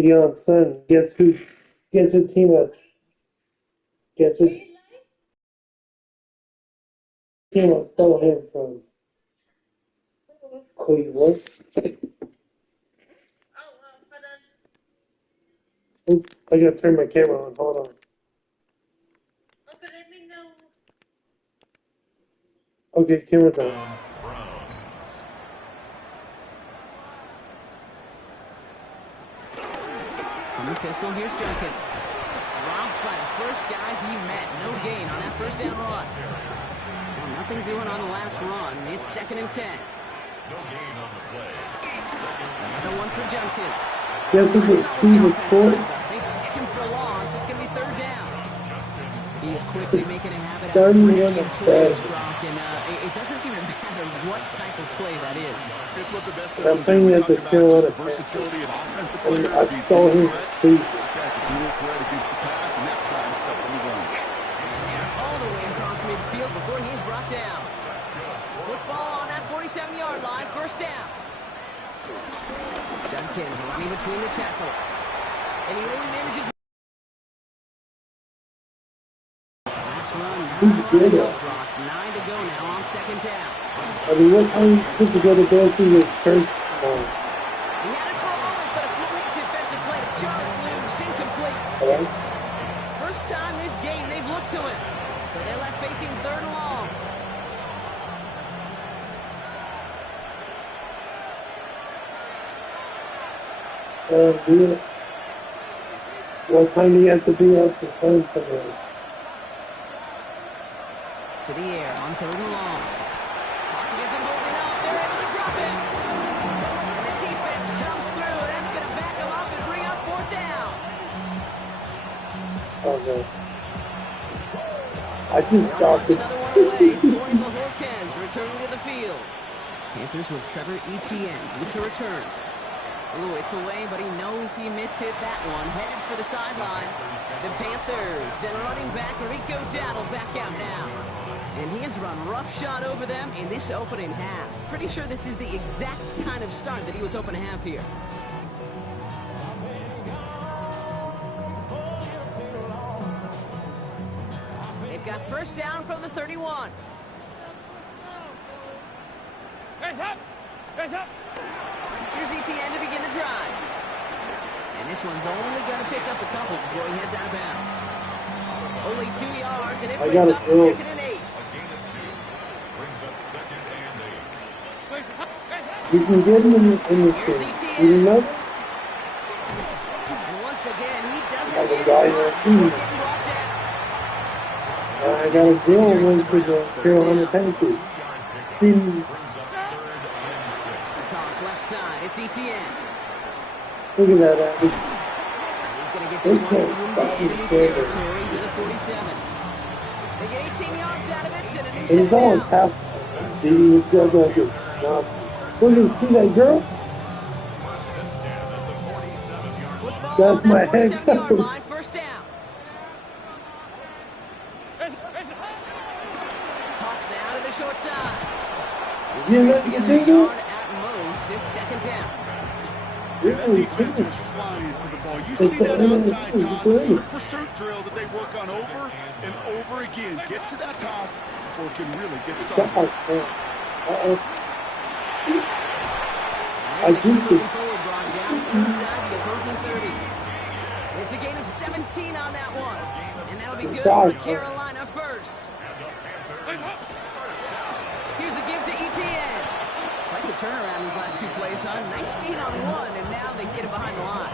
Young son. Guess who? Guess what team was? Guess what team I stole him from? Cleveland. Oops, I gotta turn my camera on. Hold on. Okay, camera's on. On the pistol, here's Jenkins. Robbed by the first guy he met. No gain on that first down run. Well, nothing doing on the last run. It's 2nd and 10. Another one for Jenkins. Guess who's a Steve Sport? They stick him for a loss. It's going to be 3rd down. He is quickly making a habit of breaking plays, Brock, and it doesn't seem to matter what type of play that is. It's what the best I'm playing as a Carolina versatility of offensive fan. players. I stole him. This guy's a dual threat against the pass, and that's why I'm stuck on the run. All the way across midfield before he's brought down. Football on that 47-yard line, 1st down. Jenkins running between the tackles. And he only manages... Last run, not Brock. 9 to go now on 2nd down. I mean, what time did you go to go to your church? He had it for a moment, but a great defensive play to Charlie Loose, incomplete. Hello? First time this game they've looked to him. So they're left facing 3rd and long. What time do you have to be out to find somebody? To the air on 3rd and long. Pocket isn't holding up. They're able to drop him. And the defense comes through. That's going to back him up and bring up 4th down. Oh, no. I just stopped it. Another one away. Corey Bajorquez returning to the field. Panthers with Trevor Etienne good to return. Ooh, it's away, but he knows he mishit that one. Headed for the sideline. The Panthers, and running back Rico Dowdle back out now. And he has run roughshod over them in this opening half. Pretty sure this is the exact kind of start that he was hoping to have here. They've got 1st down from the 31. Here's up. Here's Etienne to begin the drive. And this one's only going to pick up a couple before he heads out of bounds. Only 2 yards, and it brings up 2nd and 8. You can get him in the team. You know? And once again, he doesn't Like a get guy his in runs the team. before getting brought down. I got a girl went to the Carolina Panthers. Toss left side. It's Etienne. Look at that. He's going to get this one in enemy territory to the 47. They get 18 yards out of it, and a new set He's always half. See, this guy's like this. Look at see that girl? That's my head coach. 1st down. Toss now to the short side. You let me think of At most, it's 2nd down. That defense was flying into the ball. You see that outside toss. This is a pursuit drill that they work on over and over again. Get to that toss before it can really get started. I do think Forward brought down inside the opposing 30. It's a gain of 17 on that one. And that'll be good for Carolina first. Here's a give to Etienne. Like a turnaround these last 2 plays, huh? Nice gain on one, and now they get it behind the line.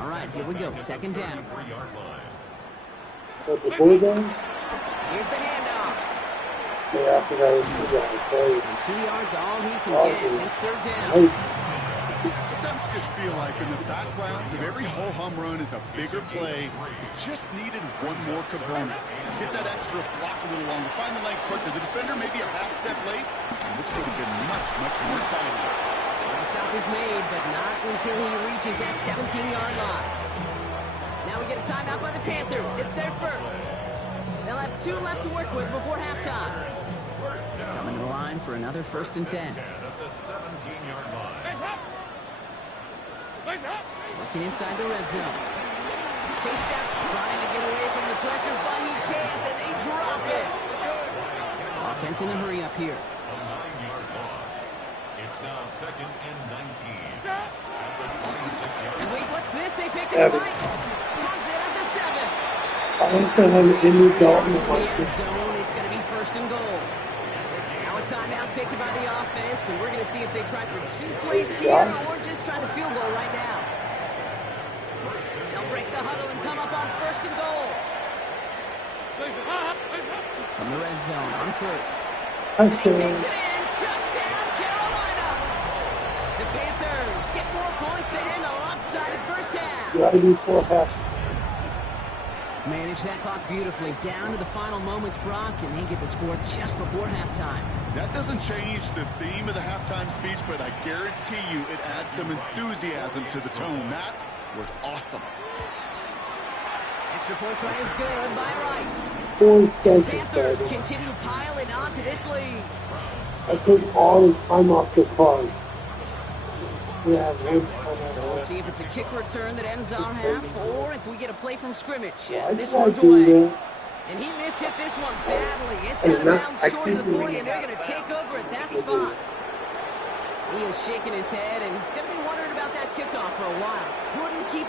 All right, here we go. 2nd down. the boy down. Here's the handoff. Yeah, after that, it's 2 guys. And 2 yards all he can get. It's 3rd down. Sometimes just feel like in the background of every ho-hum run is a bigger play. It just needed one more component. Hit that extra block a little longer. Find the lane quicker. The defender may be a half step late, and this could have been much, much more exciting. The stop is made, but not until he reaches that 17-yard line. Now we get a timeout by the Panthers. It's their first. They'll have 2 left to work with before halftime. Coming to the line for another 1st and 10. Working inside the red zone. Chase Scott's trying to get away from the pressure, but he can't, and they drop it. Offense in a hurry up here. It's now 2nd and 19. Wait, what's this? They pick his right. Has it at the 7. I also have an Indy Dalton like this. It's going to be 1st and goal. Now a timeout taken by the offense, and we're going to see if they try for 2 plays here or just try the field goal right now. They'll break the huddle and come up on 1st and goal. From the red zone on 1st. He takes it in. Touchdown, Carolina. The Panthers get 4 points to end a lopsided first half. You gotta do 4 halves. Manage that clock beautifully down to the final moments, Brock, and they get the score just before halftime. That doesn't change the theme of the halftime speech, but I guarantee you it adds some enthusiasm to the tone. That was awesome. Extra point try is good by Wright. The Panthers continue piling onto this lead. I take all the time off the clock. Yeah, We'll see if it's a kick return that ends our half, or if we get a play from scrimmage as this I one's do away. that. And he mishit this one badly. It's out of bounds short of the 40, and they're going to take over at that spot. He is shaking his head, and he's going to be wondering about that kickoff for a while. Couldn't keep.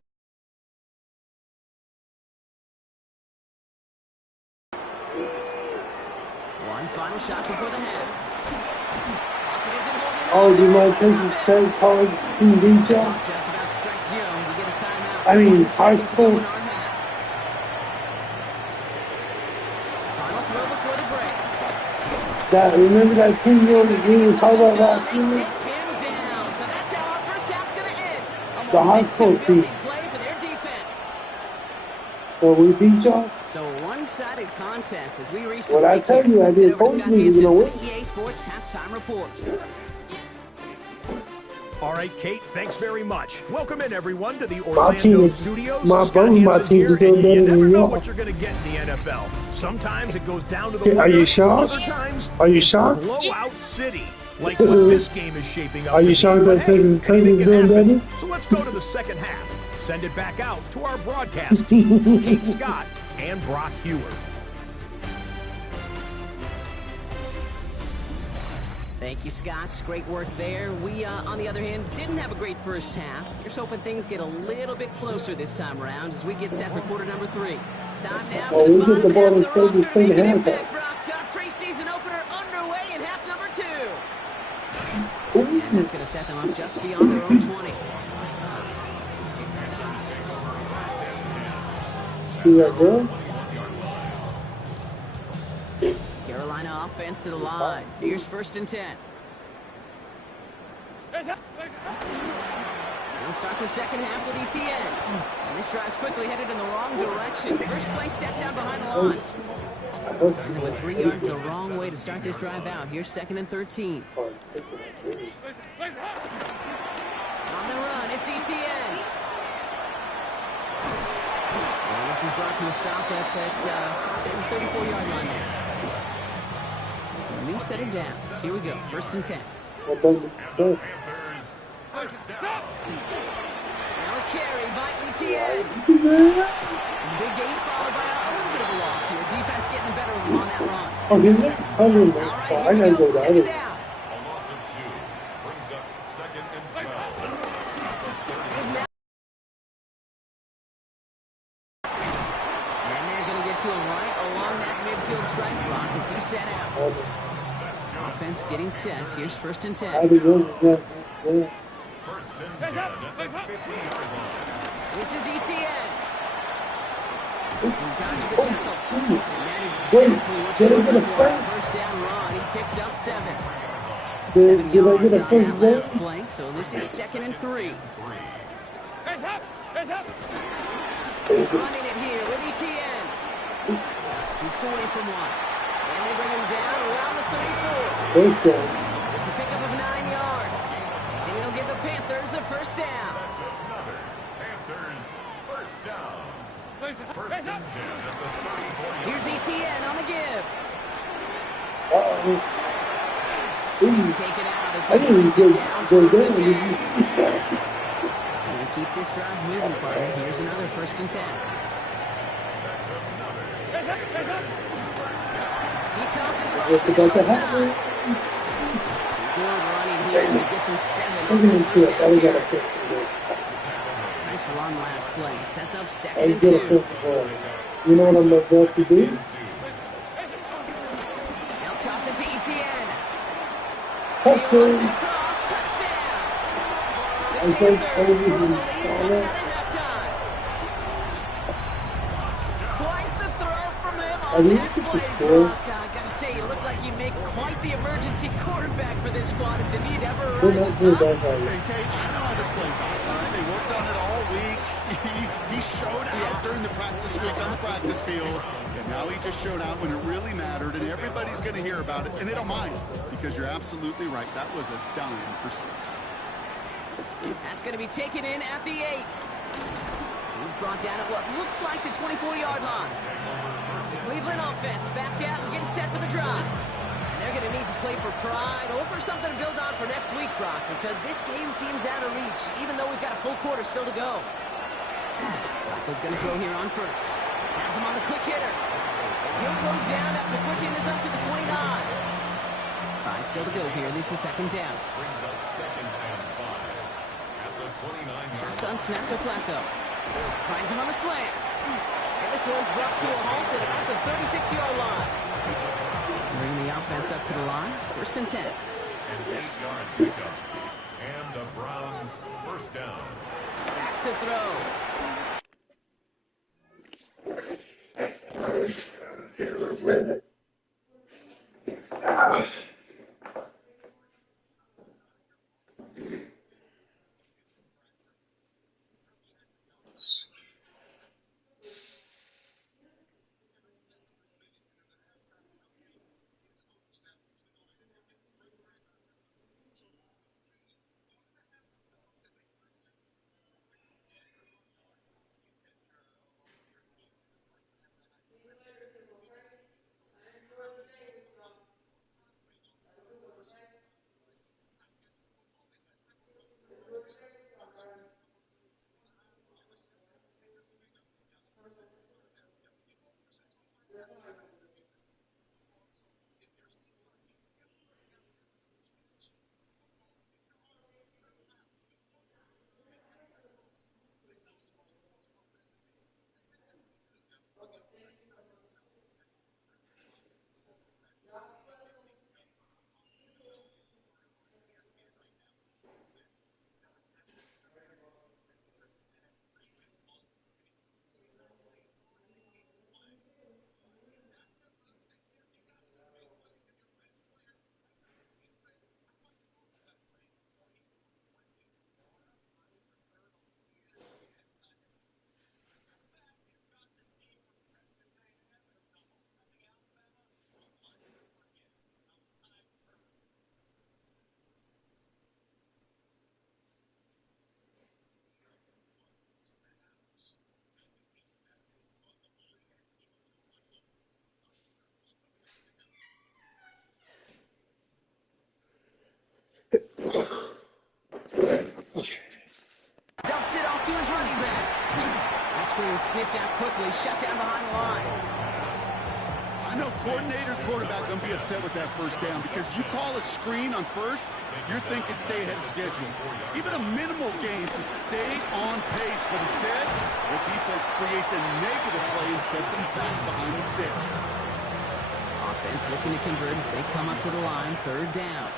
One final shot before the half. Oh, do my attention span college TV job? Just about strikes Young. We get a timeout. I mean, high school. Final throw before the break. That, remember that 10-year-old that we were talking about last year? Take him down. So that's how our first half's going to end. The high school team. Play for their defense. So we beat y'all? So one-sided contest as we reach the What I break tell here. you, I Let's did head over to told Scott you we were Hansen gonna for the EA Sports Halftime Report. All right, Kate, thanks very much. Welcome in, everyone, to the My team Orlando is, studios. my Scott both of my Hansen teams here, are doing and better you never than know y'all. what you're going to get in the NFL. Sometimes it goes down to the Are wire. you shocked? Other times, Are you it's shocked? blowout city, like what this game is shaping up Are to you be. shocked But that hey, Texas anything is can doing happen. better? So let's go to the second half. Send it back out to our broadcast team, Kate Scott and Brock Hewer. Thank you, Scott. Great work there. We, on the other hand, didn't have a great first half. Here's hoping things get a little bit closer this time around as we get set for quarter number 3. Time now Oh, for we get the bottom ball half in of the roster the to make an second half. impact. Brock, preseason opener underway in half number 2. And that's going to set them up just beyond their own 20. See that girl? Carolina offense to the line. Here's 1st and 10. We'll start the second half with ETN. And this drive's quickly headed in the wrong direction. First play set down behind the line. And then with 3 yards the wrong way to start this drive out. Here's 2nd and 13. On the run, it's ETN. And this is brought to a stop at that 34-yard line there. So a new set of downs. Here we go. 1st and 10. Now a carry by ETN. And the big gain followed by a little bit of a loss here. Defense getting the better of them on that run. Oh, is it? I don't know. All right, I here we gotta go go. down. 2nd down. A loss of 2 brings up 2nd and 12. And they're going to get to him right along that midfield strike block as he set out. Offense getting set. Here's 1st and 10. I didn't know that. Yeah. 1st and 10 at the 50-yard line. This is ETN. He dodged the tackle. And that is exactly what you're looking for. A 1st down run. He picked up 7. 7 Did I yards get a on first that last down? play. So this is 2nd and 3. Running it here with ETN. Shoots away from one. And they bring him down around the 34. First down. It's a pickup of 9 yards. And it'll give the Panthers a 1st down. That's another Panthers 1st down. 1st and 10 at the 34-yard line. Here's ETN on the give. Uh-oh. He's taken out as I he didn't brings even it go down down. towards the Did you 10. see that? And keep this drive moving, partner. Here's another 1st and 10. He tosses right to the short side. Good running here as he gets him 7 on the 1st down carry. Nice run last play. Sets up 2nd and 2. You know what I'm about to do? They'll toss it to ETN. Touchdown. Touchdown. I The think Panthers over grow the the lead coming out at halftime. Quite the throw from him on that play, Brock. I gotta say, you look like you make quite the emergency quarterback for this squad if the need ever arises, huh? Hey, Kate, I know how this plays out, all right? They worked on it all week. He showed out during the practice week on the practice field, and now he just showed out when it really mattered, and everybody's going to hear about it, and they don't mind, because you're absolutely right. That was a dime for 6. That's going to be taken in at the 8. He's brought down at what looks like the 24-yard line. The Cleveland offense back out and getting set for the drive. And they're going to need to play for pride or for something to build on for next week, Brock, because this game seems out of reach, even though we've got a full quarter still to go. Flacco's going to throw here on 1st. Has him on the quick hitter. And he'll go down after pushing this up to the 29. 5 still to go here. This is 2nd down. Brings up 2nd and 5 at the 29-yard Shotgun snap to Flacco. Finds him on the slant. And this one's brought to a halt at about the 36-yard line. Bring the offense up to the line. 1st and 10. An 8-yard pickup. And the Browns 1st down. Back to throw. Dumps it off to his running back. That's being sniffed out quickly, shut down behind the line. I know coordinator's quarterback going to be upset with that 1st down because you call a screen on 1st, you're thinking stay ahead of schedule. Even a minimal gain to stay on pace, but instead, the defense creates a negative play and sets them back behind the sticks. Offense looking to convert as they come up to the line, 3rd down.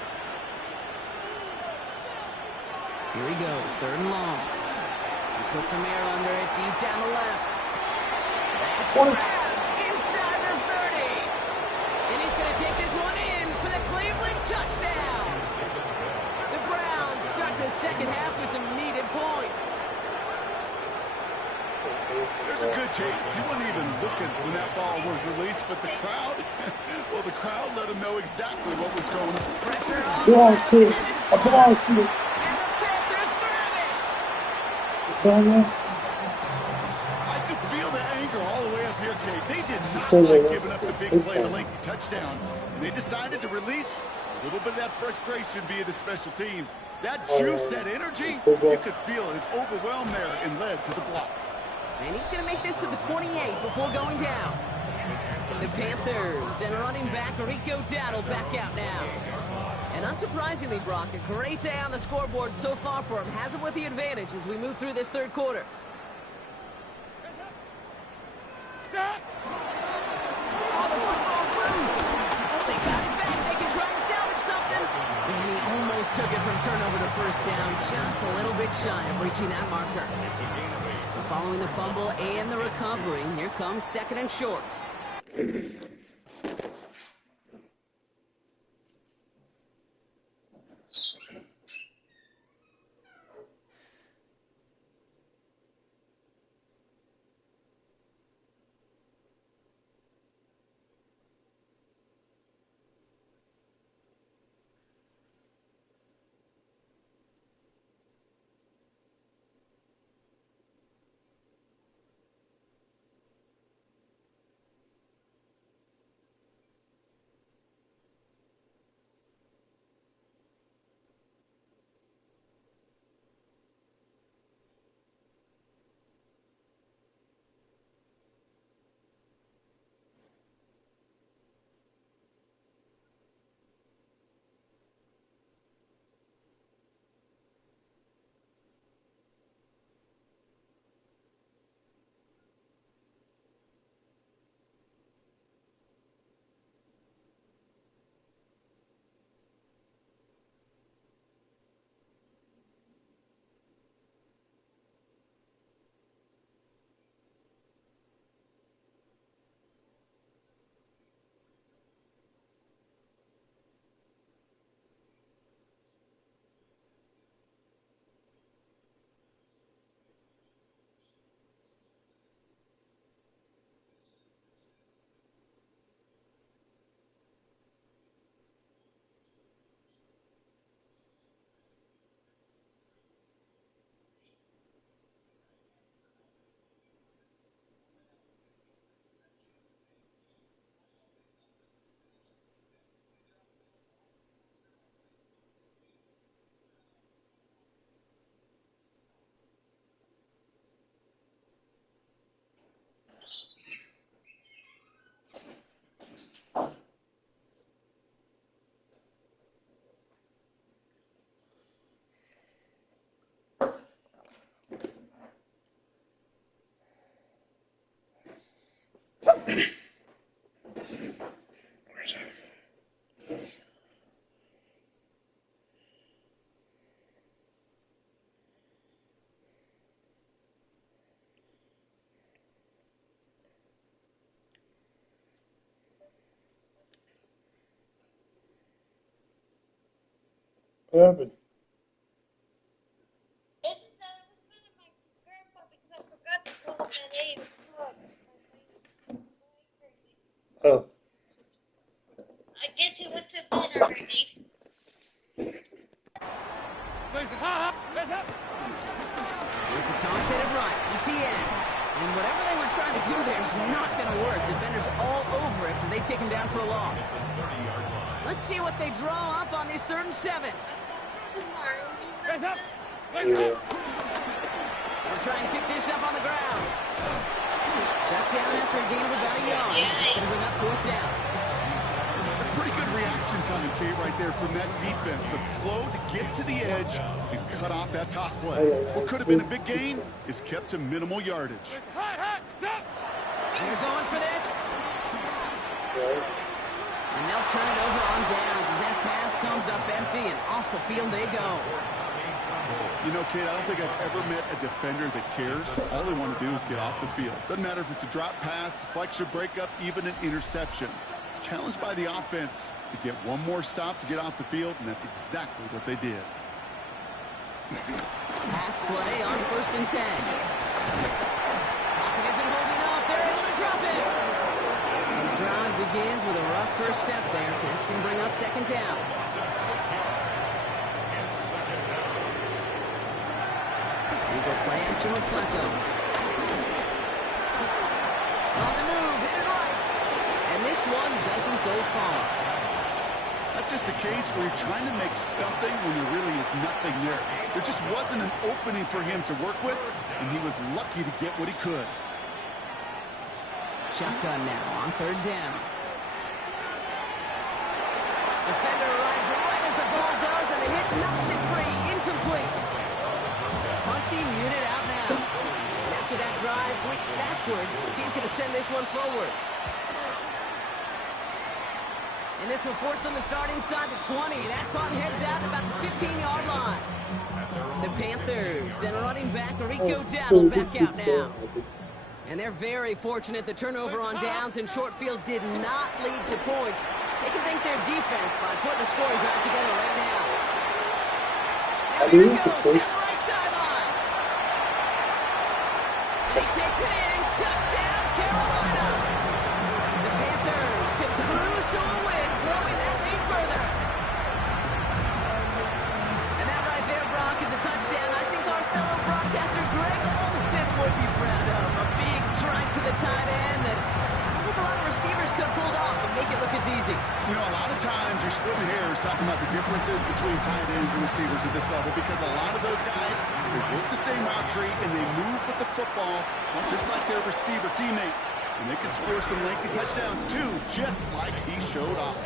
Here he goes, 3rd and long. He puts some air under it, deep down the left. That's grabbed inside the 30. And he's going to take this one in for the Cleveland touchdown. The Browns start the 2nd half with some needed points. There's a good chance he wasn't even looking when that ball was released, but the crowd, well, the crowd let him know exactly what was going on. Pressure on. Blocked it. I blocked it. And the Panthers grab it. It's on there. I could feel the anger all the way up here, Kate. They did not So like they- giving up the big play, the lengthy touchdown. And they decided to release a little bit of that frustration via the special teams. That juice, that energy, you could feel it overwhelm there and led to the block. And he's going to make this to the 28 before going down. The Panthers and running back Rico Dowdle back out now. And unsurprisingly, Brock, a great day on the scoreboard so far for him. Has him with the advantage as we move through this third quarter. Oh, the football's loose. Oh, they got it back. They can try and salvage something. And he almost took it from turnover to first down. Just a little bit shy of reaching that marker. So following the fumble and the recovery, here comes second and short. What happened? It is that I was filming my grandpa because I forgot to call him at 8 o'clock. Oh. I guess he went to bed already. It's a toss headed right, ETN. And whatever they were trying to do there is not going to work. Defenders all over it, so they take him down for a loss. Let's see what they draw up on this 3rd and 7. Yeah. We'll try and pick this up on the ground. Shut down after a gain of about a yard. It's going to bring up 4th down. That's pretty good reaction time, Kate, right there from that defense. The flow to get to the edge and cut off that toss play. What could have been a big gain is kept to minimal yardage. They're going for this. And they'll turn it over on downs as that pass comes up empty and off the field they go. You know, Kate, I don't think I've ever met a defender that cares. All they want to do is get off the field. Doesn't matter if it's a drop pass, deflection, breakup, even an interception. Challenged by the offense to get one more stop to get off the field, and that's exactly what they did. Pass play on 1st and 10. Pocket isn't holding up. They're able to drop it. And the drive begins with a rough first step there. That's going to bring up 2nd down. Eagle play action with Flacco. On the move, hit it right. And this one doesn't go far. A That's just the case where you're trying to make something when there really is nothing there. There just wasn't an opening for him to work with, and he was lucky to get what he could. Shotgun now on third down. Defender arrives right as the ball does, and the hit knocks it free. Incomplete. Hunting unit out now. And after that drive went backwards, he's going to send this one forward. And this will force them to start inside the 20. That punt heads out about the 15-yard line. The Panthers and running back Rico Dowdle back out now. And they're very fortunate the turnover on downs and short field did not lead to points. They can thank their defense by putting a scoring drive together right now. Now here he goes down the right sideline. And he takes it in. Touchdown, Carolina. The Panthers can cruise to a win, growing that lead further. And that right there, Brock, is a touchdown I think our fellow broadcaster Greg Olsen would be proud of. A big strike to the tight end that I don't think a lot of receivers could have pulled off and make it look as easy. You know, a lot of times you're splitting hairs talking about the differences between tight ends and receivers at this level because a lot of those guys, they work the same route tree and they move with the football, just like their receiver teammates. And they can score some lengthy touchdowns too, just like he showed off.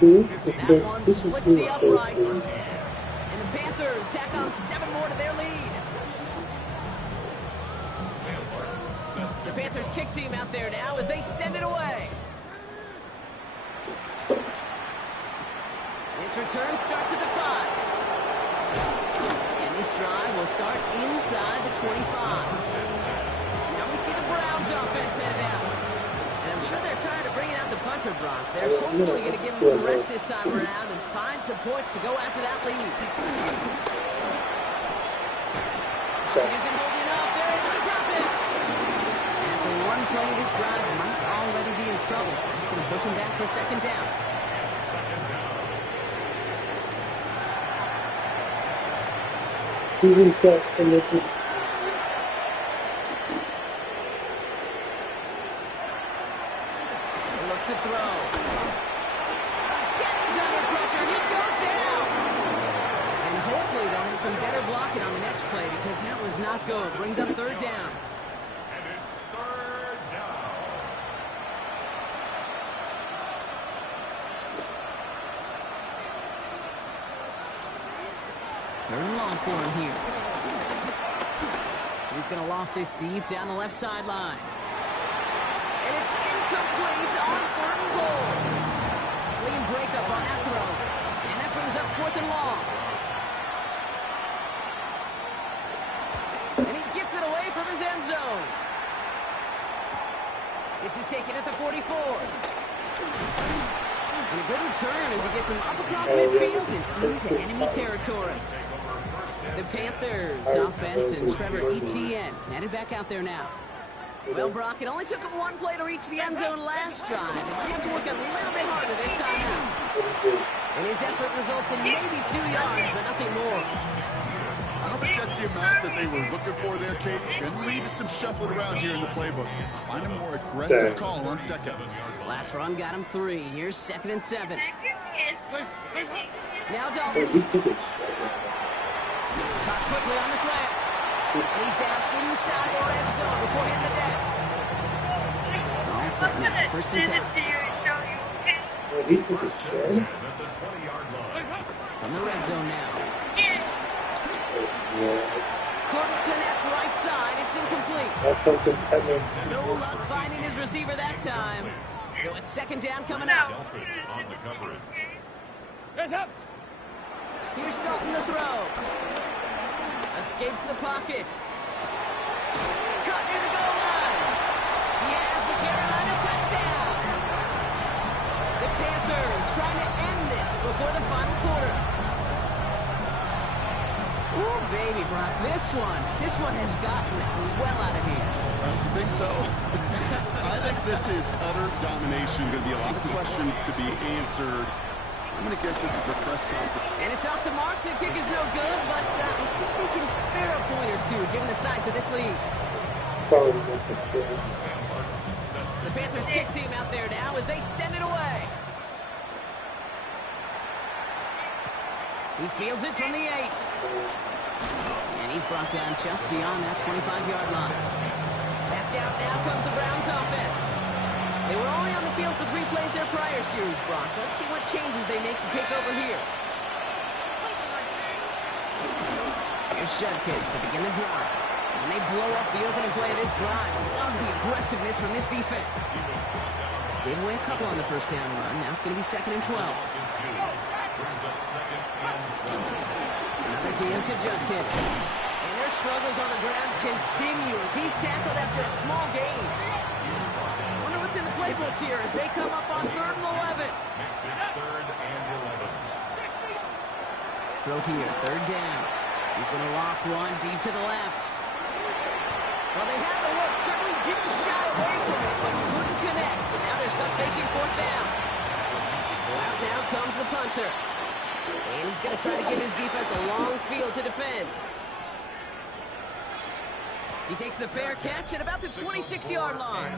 That one splits the uprights. And the Panthers tack on 7 more to their lead. The Panthers kick team out there now as they send it away. This return starts at the 5. And this drive will start inside the 25. Now we see the Browns offense headed out. And I'm sure they're tired of bringing out the punter, Brock. They're hopefully going to give him some rest this time around and find some points to go after that lead. Isn't holding up. They're able to drop it. And after one play, this drive might already be in trouble. It's going to push him back for second down. He reset and look to throw. Again, he's under pressure, and he goes down. And hopefully they'll have some better blocking on the next play because that was not good. Brings up third down. And it's third down. Third and long for him here. He's going to loft this deep down the left sideline. And it's incomplete on third and goal. Clean breakup on that throw. And that brings up fourth and long. And he gets it away from his end zone. This is taken at the 44. And a good return as he gets him up across midfield and into enemy territory. The Panthers offense and Trevor Etienne headed back out there now. Well, Brock, it only took him one play to reach the end zone last drive. And he had to work a little bit harder this time out. And his effort results in maybe 2 yards, but nothing more. I don't think that's the amount that they were looking for there, Kate. Can lead to some shuffling around here in the playbook. Find a more aggressive call on second. Last run got him 3. Here's 2nd and 7. Now Dalton. Caught quickly on the slant. And he's down inside the red zone before hitting the deck. All set now. First and 10. From the red zone now. Couldn't connect right side. It's incomplete. That's something that means. No luck finding his receiver that time. So it's second down coming up. On the coverage. Here's Dalton to throw. Escapes the pocket. Caught near the goal line. He has the Carolina touchdown. The Panthers trying to end this before the final quarter. Ooh, baby, Brock, this one has gotten well out of hand. You think so? I think this is utter domination. Going to be a lot of questions to be answered. I'm going to guess this is a press conference. And it's off the mark. The kick is no good, but I think they can spare a point or two given the size of this lead. The Panthers kick team out there now as they send it away. He fields it from the 8. And he's brought down just beyond that 25-yard line. Back out now comes the Browns offense. They were only on the field for 3 plays their prior series, Brock. Let's see what changes they make to take over here. Here's Judkins to begin the drive. And they blow up the opening play of this drive. Love the aggressiveness from this defense. Gave away a couple on the first down run. Now it's going to be 2nd and 12. Another game to Judkins. And their struggles on the ground continue as he's tackled after a small gain. Wonder what's in the playbook here as they come up on 3rd and 11. Throw here, 3rd down. He's going to loft one deep to the left. Well, they had the look, certainly didn't shy away from it, but couldn't connect. And now they're stuck facing 4th down. So out now comes the punter. And he's going to try to give his defense a long field to defend. He takes the fair catch at about the 26-yard line.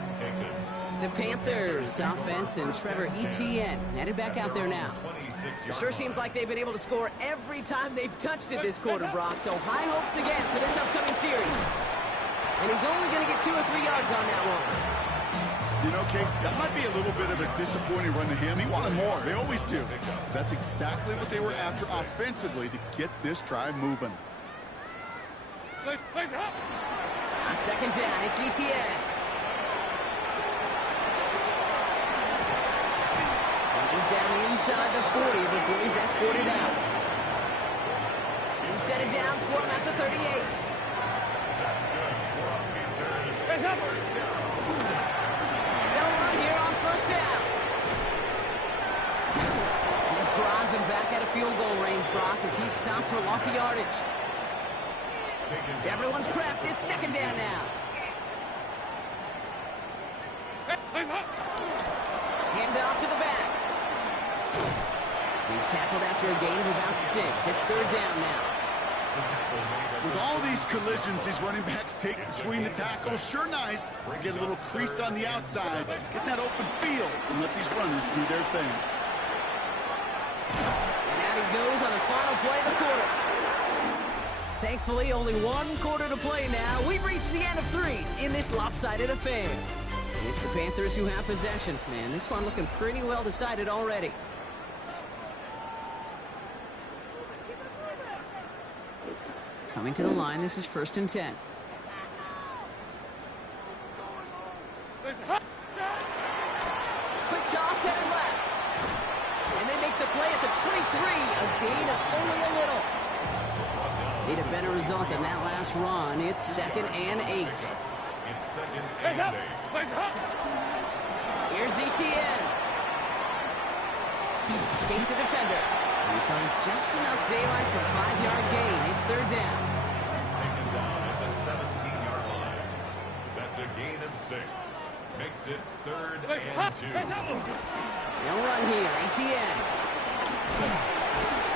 The Panthers offense and Trevor Etienne headed back out there now. It sure seems like they've been able to score every time they've touched it this quarter, Brock. So high hopes again for this upcoming series. And he's only going to get 2 or 3 yards on that one. You know, Kate, that might be a little bit of a disappointing run to him. He wanted more. They always do. That's exactly what they were after offensively to get this drive moving. On 2nd down, it's Etienne. And he's down inside the 40 before he's escorted out. He set it down, score him at the 38. They'll run here on 1st down. And this drives him back at a field goal range, Brock, as he's stopped for loss of yardage. Everyone's prepped. It's 2nd down now. Hand off to the back. He's tackled after a gain of about 6. It's 3rd down now. With all these collisions these running backs take between the tackles, sure nice to get a little crease on the outside, get that open field, and let these runners do their thing. And out he goes on the final play of the quarter. Thankfully, only 1 quarter to play now. We've reached the end of 3 in this lopsided affair. And it's the Panthers who have possession. Man, this one looking pretty well decided already. Coming to the line, this is 1st and 10. Quick toss headed left. And they make the play at the 23, a gain of only a little. Need a better result than that last run. It's 2nd and 8. It's 2nd and 8. Here's Etienne. Escapes the defender. He finds just enough daylight for a 5-yard gain. It's 3rd down. He's taken down at the 17-yard line. That's a gain of 6. Makes it 3rd and 2. No run here. Etienne.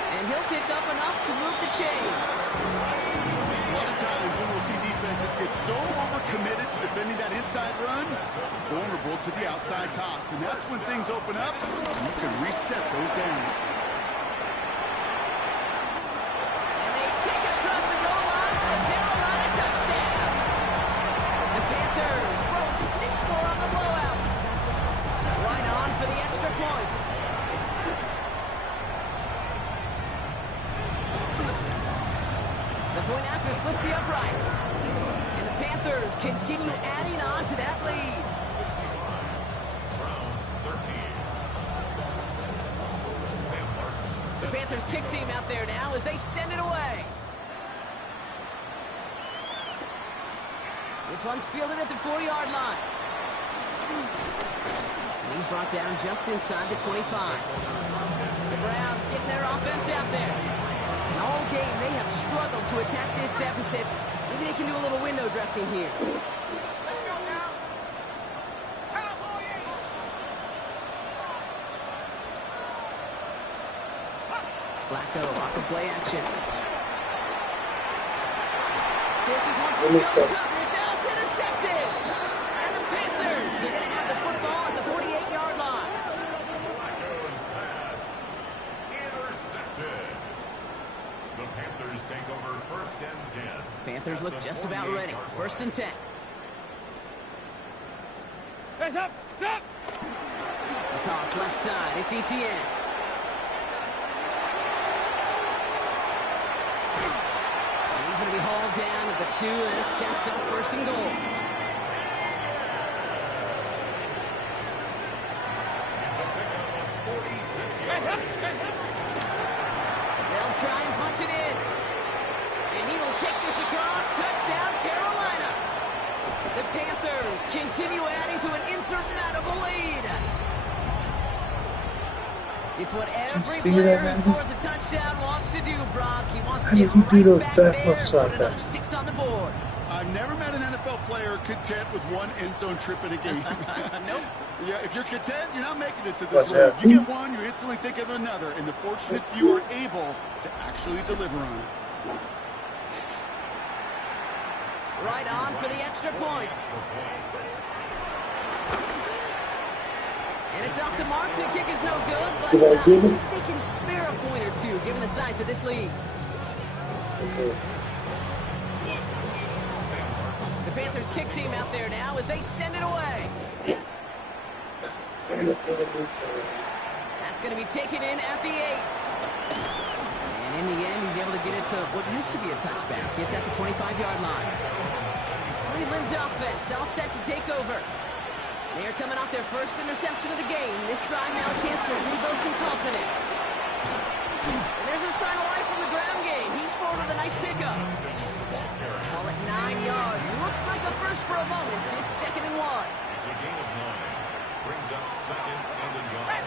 And he'll pick up enough to move the chains. A lot of times when we'll see defenses get so overcommitted to defending that inside run, vulnerable to the outside toss. And that's when things open up, you can reset those downs. And they take it across the goal line for a Carolina touchdown. The Panthers throwing 6 more on the blowout. Right on for the extra point. The point after splits the upright. And the Panthers continue adding on to that lead. Browns 13. Sam Martin. The Panthers kick team out there now as they send it away. This one's fielded at the 4-yard line. And he's brought down just inside the 25. The Browns getting their offense out there. And all game, they have struggled to attack this deficit. Maybe they can do a little window dressing here. Flacco off the play action. Forces one through double coverage. Oh, it's intercepted. And the Panthers are going to have the football at the 48-yard line. Flacco's pass intercepted. look just about ready. 1st and 10. Hands up! Stop! The toss left side. It's ETN. And he's going to be hauled down at the 2, and it sets up 1st and goal. It's a pickup of 46 yards. They'll try and punch it in. And he will take this across. Touchdown, Carolina. The Panthers continue adding to an insurmountable lead. It's what every player who scores a touchdown wants to do, Brock. He wants to get right back there and put another 6 on the board. I've never met an NFL player content with one end zone trip in a game. Nope. Yeah, if you're content, you're not making it to this league. You get one, you instantly think of another, and the fortunate few are able to actually deliver on it. Right on for the extra point. And it's off the mark. The kick is no good, but I think they can spare a point or two given the size of this lead. The Panthers kick team out there now as they send it away. That's going to be taken in at the 8. And in the end, he's able to get it to what used to be a touchback. It's at the 25-yard line. Cleveland's offense all set to take over. They're coming off their first interception of the game. This drive now a chance to rebuild some confidence. And there's a sign of life from the ground game. He's forward with a nice pickup. Ball at 9 yards. Looked like a first for a moment. It's 2nd and 1. It's a gain of 9. Brings up 2nd and a yard.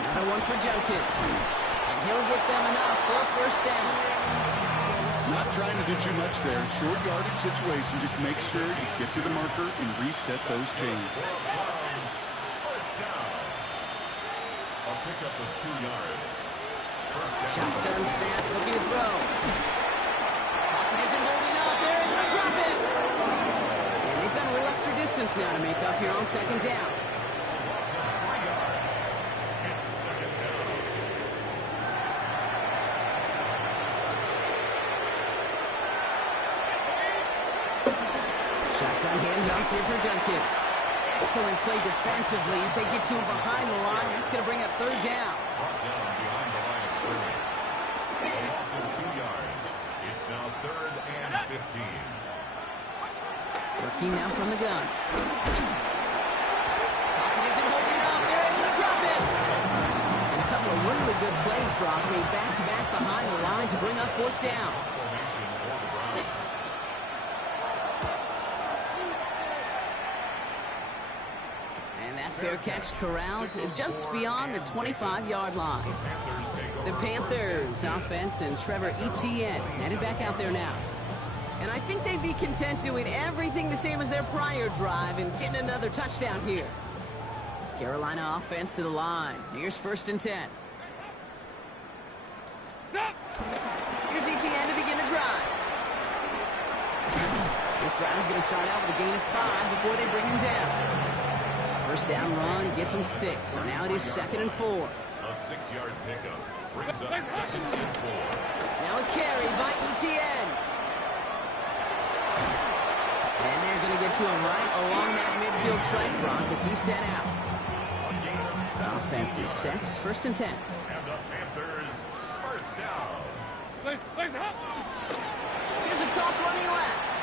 Another one for Junkins. And he'll get them enough for a 1st down. Not trying to do too much there. Short yardage situation. Just make sure you get to the marker and reset those chains. First down. A pickup of 2 yards. First down. Shotgun snap. Looking to throw. Pocket isn't holding up. They're able to drop it. And they've got a little extra distance now to make up here on 2nd down. Handoff here for Junkins. Excellent play defensively as they get to him behind the line. That's going to bring up 3rd down. Brought down behind the line of scrimmage. A loss of 2 yards. It's now 3rd and 15. Working now from the gun. Pocket isn't holding up. They're able to drop it. And a couple of really good plays, Brock, made back-to-back behind the line to bring up 4th down. Formation for the Browns. Fair catch corralled just beyond the 25-yard line. The Panthers offense and Trevor Etienne headed back out there now. And I think they'd be content doing everything the same as their prior drive and getting another touchdown here. Carolina offense to the line. Here's 1st and 10. Here's Etienne to begin the drive. This drive is going to start out with a gain of 5 before they bring him down. 1st down run gets him 6, so now it is 2nd and 4. A 6-yard pickup brings up 2nd and 4. Now a carry by Etienne. And they're going to get to him right along that midfield stripe, Brock, as he's set out. Offense is set, 1st and 10. And the Panthers, 1st down. Here's a toss running left.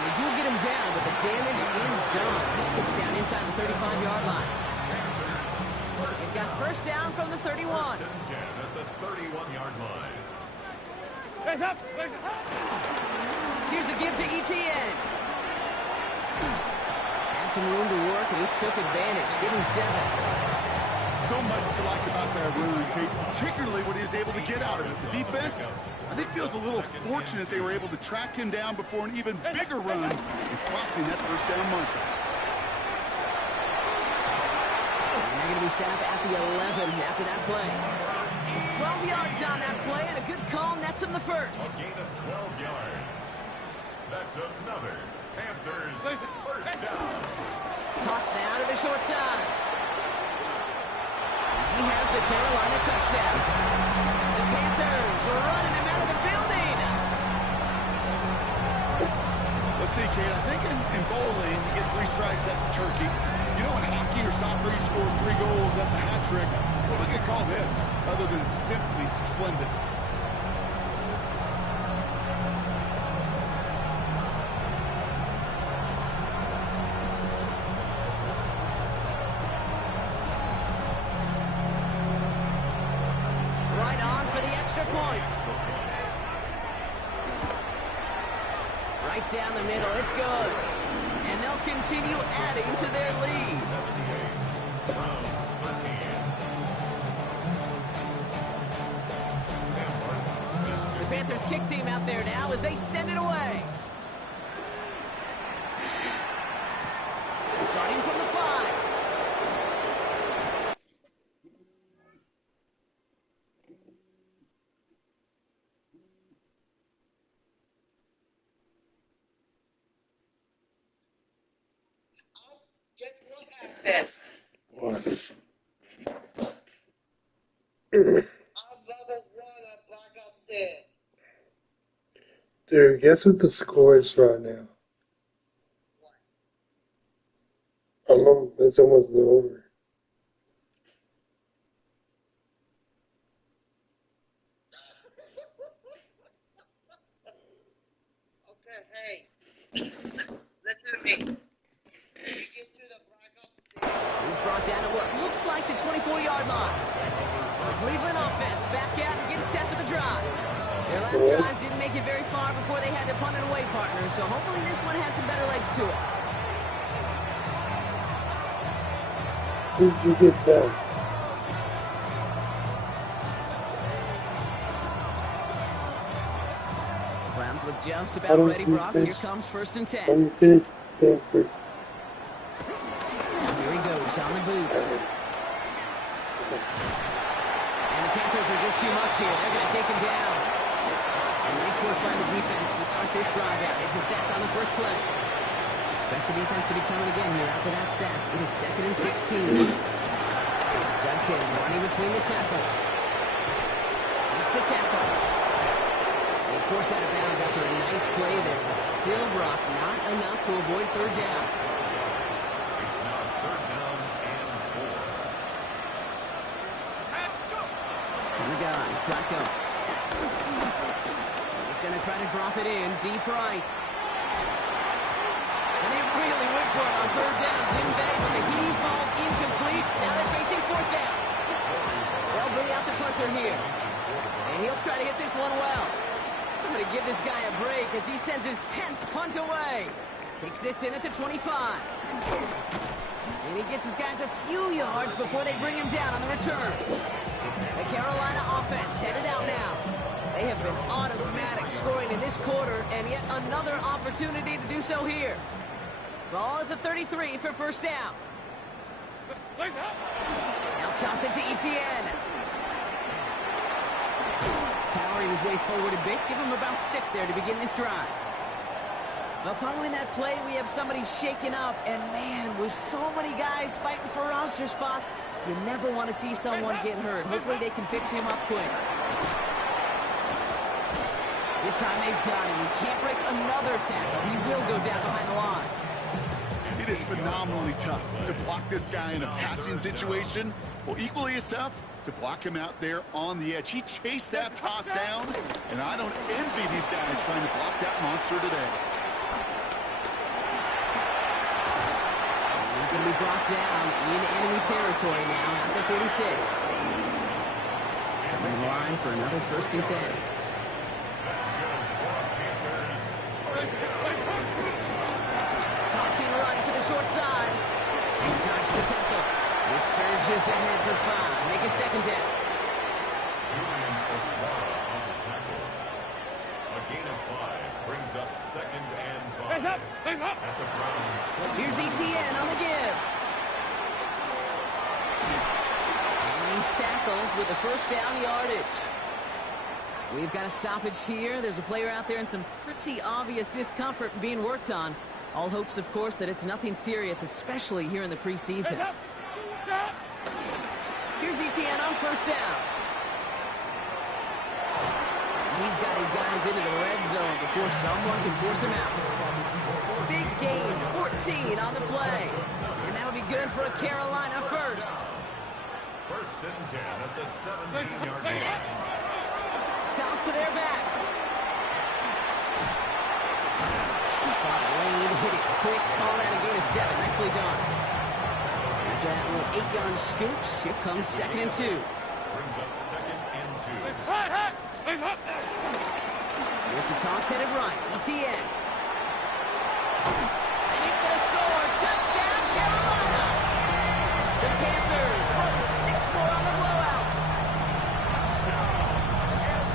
They do get him down, but the damage is done. This gets down inside the 35-yard line. They've got 1st down from the 31. 1st and 10 at the 31-yard line. Here's a give to Etienne. Had some room to work, and he took advantage. Give him 7. So much to like about that run, Kate, particularly when he was able to get out of it. The defense, I think, feels a little fortunate they were able to track him down before an even bigger run and crossing that 1st down marker. And they're going to be set up at the 11 after that play. 12 yards on that play, and a good call nets him the 1st. A gain of 12 yards. That's another Panthers 1st down. Toss now to the short side. He has the Carolina touchdown. The Panthers are running them out of the building. Let's see, Kate, I think in bowling, you get 3 strikes, that's a turkey. You know, in hockey or soccer, you score 3 goals, that's a hat trick. What am I going to call this, other than simply splendid? Right on for the extra point. Right down the middle, it's good. And they'll continue adding to their lead. The Panthers kick team out there now as they send it away. Starting from the 5. This. What? I'm level 1 on Black Ops 6. Dude, guess what the score is right now? It's almost over. Okay, hey. Listen to me. You get to the Black Ops 6. He's brought down at what looks like the 24-yard line. The Cleveland offense back out and getting set for the drive. Their last drive didn't make it very far before they had to punt it away, partner, so hopefully this one has some better legs to it. Who did you get that? Browns look just about ready, Brock. Here comes 1st and 10. When you finish Stanford. Here he goes on the boot. And the Panthers are just too much here. They're going to take him down. And nice work by the defense to start this drive out. It's a sack on the first play. Expect the defense to be coming again here after that sack. It is 2nd and 16. Judkins running between the tackles. Makes the tackle. He's forced out of bounds after a nice play there, but still, Brock, not enough to avoid 3rd down. It's now 3rd down and 4. We got Flacco. He's going to try to drop it in deep right. And they really went for it on 3rd down, didn't they? But the heave falls incomplete. Now they're facing 4th down. They'll bring out the punter here. And he'll try to hit this one well. Somebody give this guy a break as he sends his 10th punt away. Takes this in at the 25. And he gets his guys a few yards before they bring him down on the return. The Carolina offense headed out now. They have been automatic scoring in this quarter, and yet another opportunity to do so here. Ball at the 33 for 1st down. Now toss it to Etienne. Powering his way forward a bit. Give him about 6 there to begin this drive. Now following that play, we have somebody shaken up. And man, with so many guys fighting for roster spots, you never want to see someone get hurt. Hopefully they can fix him up quick. This time they've got him. He can't break another tackle. He will go down behind the line. It is phenomenally tough to block this guy in a passing situation. Well, equally as tough to block him out there on the edge. He chased that toss down, and I don't envy these guys trying to block that monster today. And he's going to be brought down in enemy territory now at the 46. Coming in line for another 1st and 10. Tossing right to the short side. Dodge the tackle. He surges ahead for 5. Make it 2nd down. A gain of 5 brings up 2nd and 5. Hands up! Hands up! At the Browns. Here's Etienne on the give. And he's tackled with the 1st down yardage. We've got a stoppage here. There's a player out there in some pretty obvious discomfort being worked on. All hopes, of course, that it's nothing serious, especially here in the preseason. Hands up! Stop! Here's ETN on first down. He's got his guys into the red zone before someone can force him out. Big gain, 14 on the play. And that'll be good for a Carolina first. First and 10 at the 17-yard line. Toss to their back. Saw Lane hit it quick. Call that a gain of 7. Nicely done. After that little 8-yard scoot, here comes 2nd and 2. Brings up 2nd and 2. It's a toss headed right. ETN. And he's going to score. Touchdown, Carolina. The Panthers throwing 6 more on the blowout.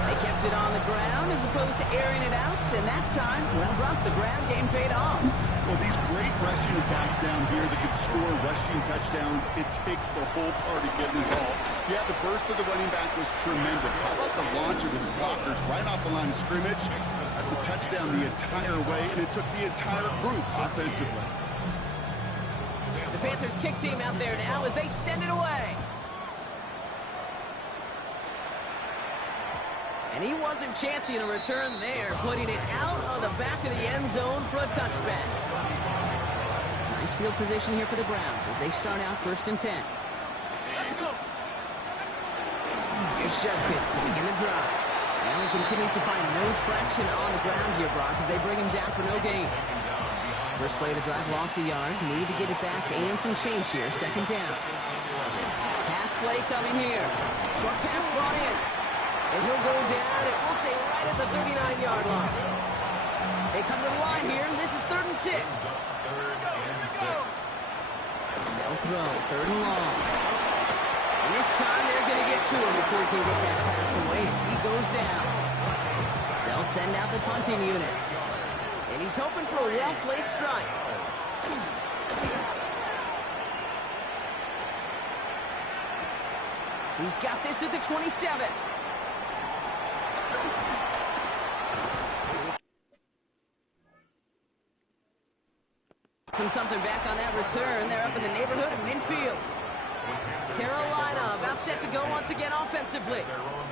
They kept it on the ground as opposed to airing it out. And that time, well, Brock, the ground game paid off. Well, these great rushing attacks down here that can score rushing touchdowns, it takes the whole party getting involved. Yeah, the burst of the running back was tremendous. How about the launch of his blockers right off the line of scrimmage? That's a touchdown the entire way, and it took the entire group offensively. The Panthers kick team out there now as they send it away. And he wasn't chancing a return there, putting it out of the back of the end zone for a touchback. Nice field position here for the Browns as they start out 1st and 10. Here's Shevkins to begin the drive. Allen continues to find no traction on the ground here, Brock, as they bring him down for no gain. First play of the drive, lost a yard. Need to get it back and some change here. 2nd down. Pass play coming here. Short pass brought in. And he'll go down, and we'll say right at the 39-yard line. They come to the line here. This is 3rd and 6. 3rd and 6. They'll throw, 3rd and long. And this time they're going to get to him before he can get that pass away as he goes down. They'll send out the punting unit. And he's hoping for a well-placed strike. He's got this at the 27. Something back on that return. They're up in the neighborhood of midfield. Carolina about set to go once again offensively.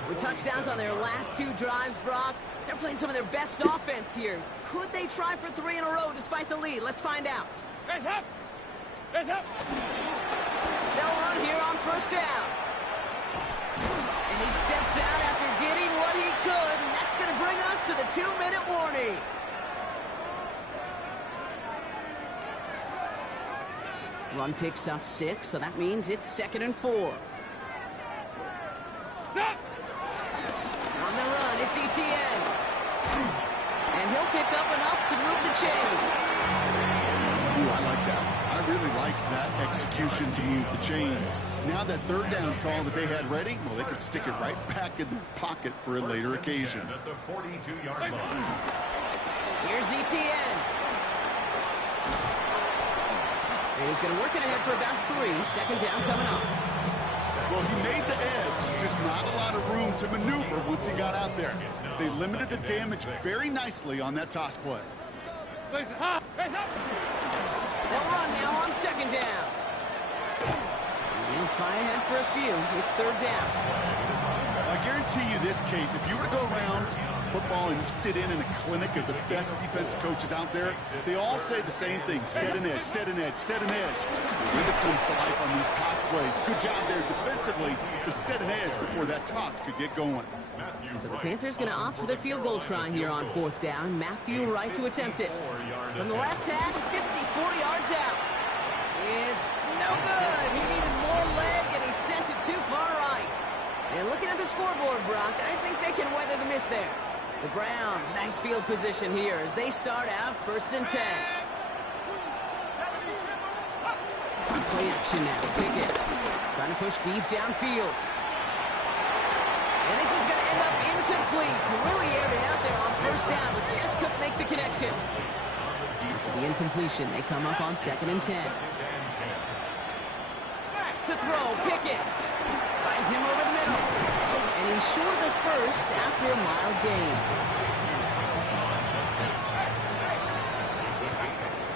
With touchdowns on their last 2 drives, Brock. They're playing some of their best offense here. Could they try for 3 in a row despite the lead? Let's find out. Hands up! Hands up! They'll run here on 1st down. And he steps out after getting what he could. And that's going to bring us to the 2-minute warning. Run picks up 6, so that means it's 2nd and 4. Stop! On the run, it's ETN. And he'll pick up enough to move the chains. Ooh, I like that. I really like that execution to move the chains. Now that 3rd down call that they had ready, well, they can stick it right back in their pocket for a later occasion. At the 42-yard line. Here's ETN. And he's going to work it ahead for about 3. 2nd down coming up. Well, he made the edge, just not a lot of room to maneuver once he got out there. They limited the damage very nicely on that toss play. Hands up! They'll run now on 2nd down. He'll fly ahead for a few. It's 3rd down. I guarantee you this, Kate, if you were to go around football and you sit in a clinic of the best defense coaches out there, they all say the same thing: set an edge, set an edge, set an edge. It really comes to life on these toss plays. Good job there defensively to set an edge before that toss could get going. So the Panthers going to opt for the field goal try here on 4th down. Matthew Wright to attempt it. From the left hash, 54 yards out. It's no good. He needed more leg, and he sent it too far right. And looking at the scoreboard, Brock, I think they can weather the miss there. The Browns, nice field position here as they start out 1st and 10. Play action now. Pickett trying to push deep downfield. And this is going to end up incomplete. Really aired it out there on 1st down, but just couldn't make the connection. After the incompletion, they come up on 2nd and 10. To throw, Pickett finds him over the middle. And he's short of the 1st after a mild gain.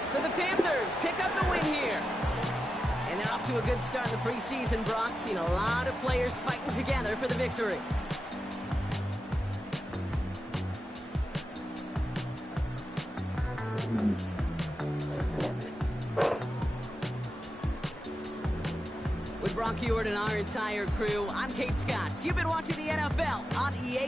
So the Panthers pick up the win here. And They're off to a good start in the preseason, Brock. Seen a lot of players fighting together for the victory. With Brock Ewart and our entire crew, I'm Kate Scott. You've been watching the NFL on EA